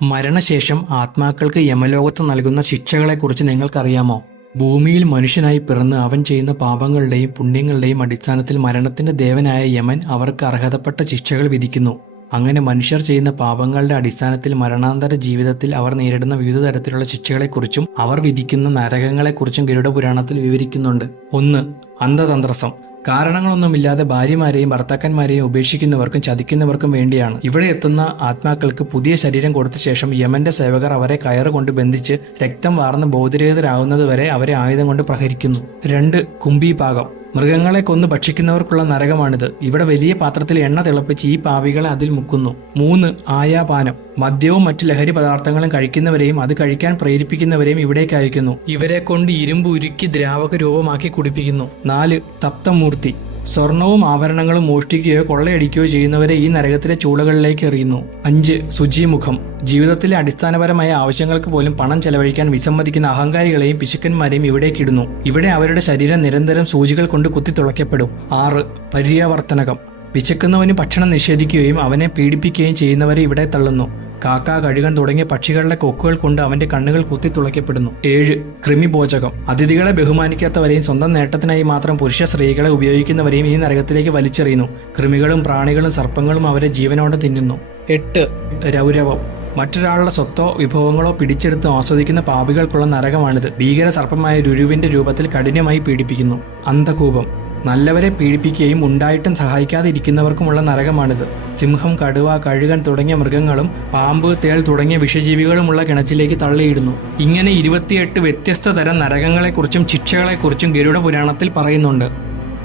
മരണശേഷം ആത്മാക്കൾക്ക് യമലോകത്ത് നൽകുന്ന ശിക്ഷകളെക്കുറിച്ച് നിങ്ങൾക്കറിയാമോ? ഭൂമിയിൽ മനുഷ്യനായി പിറന്ന് അവൻ ചെയ്യുന്ന പാപങ്ങളുടെയും പുണ്യങ്ങളുടെയും അടിസ്ഥാനത്തിൽ മരണത്തിന്റെ ദേവനായ യമൻ അവർക്ക് അർഹതപ്പെട്ട ശിക്ഷകൾ വിധിക്കുന്നു. അങ്ങനെ മനുഷ്യർ ചെയ്യുന്ന പാപങ്ങളുടെ അടിസ്ഥാനത്തിൽ മരണാന്തര ജീവിതത്തിൽ അവർ നേരിടുന്ന വിവിധ തരത്തിലുള്ള ശിക്ഷകളെക്കുറിച്ചും അവർ വിധിക്കുന്ന നരകങ്ങളെക്കുറിച്ചും ഗരുഡ പുരാണത്തിൽ വിവരിക്കുന്നുണ്ട്. 1. അന്ധതന്ത്രസം. കാരണങ്ങളൊന്നുമില്ലാതെ ഭാര്യമാരെയും ഭർത്താക്കന്മാരെയും ഉപേക്ഷിക്കുന്നവർക്കും ചതിക്കുന്നവർക്കും വേണ്ടിയാണ്. ഇവിടെ എത്തുന്ന ആത്മാക്കൾക്ക് പുതിയ ശരീരം കൊടുത്ത ശേഷം യമന്റെ സേവകർ അവരെ കയറുകൊണ്ട് ബന്ധിച്ച് രക്തം വാർന്ന് ബോധരഹിതരാകുന്നതുവരെ അവരെ ആയുധം കൊണ്ട് പ്രഹരിക്കുന്നു. 2. കുംഭീപാകം. മൃഗങ്ങളെ കൊന്ന് ഭക്ഷിക്കുന്നവർക്കുള്ള നരകമാണിത്. ഇവിടെ വലിയ പാത്രത്തിൽ എണ്ണ തിളപ്പിച്ച് ഈ പാപികളെ അതിൽ മുക്കുന്നു. 3. ആയാപാനം. മദ്യവും മറ്റു ലഹരി പദാർത്ഥങ്ങളും കഴിക്കുന്നവരെയും അത് കഴിക്കാൻ പ്രേരിപ്പിക്കുന്നവരെയും ഇവിടേക്ക് അയക്കുന്നു. ഇവരെ കൊണ്ട് ഇരുമ്പ് ഉരുക്കി ദ്രാവക രൂപമാക്കി കുടിപ്പിക്കുന്നു. 4. തപ്തമൂർത്തി. സ്വർണവും ആഭരണങ്ങളും മോഷ്ടിക്കുകയോ കൊള്ളയടിക്കുകയോ ചെയ്യുന്നവരെ ഈ നരകത്തിലെ ചൂളകളിലേക്ക് എറിയുന്നു. 5. ശുചിമുഖം. ജീവിതത്തിലെ അടിസ്ഥാനപരമായ ആവശ്യങ്ങൾക്ക് പോലും പണം ചെലവഴിക്കാൻ വിസമ്മതിക്കുന്ന അഹങ്കാരികളെയും പിശുക്കന്മാരെയും ഇവിടേക്കിടുന്നു. ഇവിടെ അവരുടെ ശരീരം നിരന്തരം സൂചികൾ കൊണ്ട് കുത്തിത്തുളയ്ക്കപ്പെടും. 6. പര്യാവർത്തനകം. വിശക്കുന്നവന് ഭക്ഷണം നിഷേധിക്കുകയും അവനെ പീഡിപ്പിക്കുകയും ചെയ്യുന്നവരെ ഇവിടെ തള്ളുന്നു. കാക്ക, കഴുകൻ തുടങ്ങിയ പക്ഷികളുടെ കൊക്കുകൾ കൊണ്ട് അവന്റെ കണ്ണുകൾ കുത്തിത്തുളയ്ക്കപ്പെടുന്നു. 7. കൃമിഭോജകം. അതിഥികളെ ബഹുമാനിക്കാത്തവരെയും സ്വന്തം നേട്ടത്തിനായി മാത്രം പുരുഷ സ്ത്രീകളെ ഉപയോഗിക്കുന്നവരെയും ഈ നരകത്തിലേക്ക് വലിച്ചെറിയുന്നു. കൃമികളും പ്രാണികളും സർപ്പങ്ങളും അവരെ ജീവനോടെ തിന്നുന്നു. 8. രൗരവം. മറ്റൊരാളുടെ സ്വത്തോ വിഭവങ്ങളോ പിടിച്ചെടുത്ത് ആസ്വദിക്കുന്ന പാപികൾക്കുള്ള നരകമാണിത്. ഭീകര സർപ്പമായ രുരുവിന്റെ രൂപത്തിൽ കഠിനമായി പീഡിപ്പിക്കുന്നു. അന്ധകൂപം. നല്ലവരെ പീഡിപ്പിക്കുകയും ഉണ്ടായിട്ടും സഹായിക്കാതെ ഇരിക്കുന്നവർക്കുമുള്ള നരകമാണിത്. സിംഹം, കടുവ, കഴുകൻ തുടങ്ങിയ മൃഗങ്ങളും പാമ്പ്, തേൾ തുടങ്ങിയ വിഷജീവികളുമുള്ള കിണറ്റിലേക്ക് തള്ളിയിടുന്നു. ഇങ്ങനെ 28 വ്യത്യസ്ത തരം നരകങ്ങളെക്കുറിച്ചും ശിക്ഷകളെക്കുറിച്ചും ഗരുഡ പുരാണത്തിൽ പറയുന്നുണ്ട്.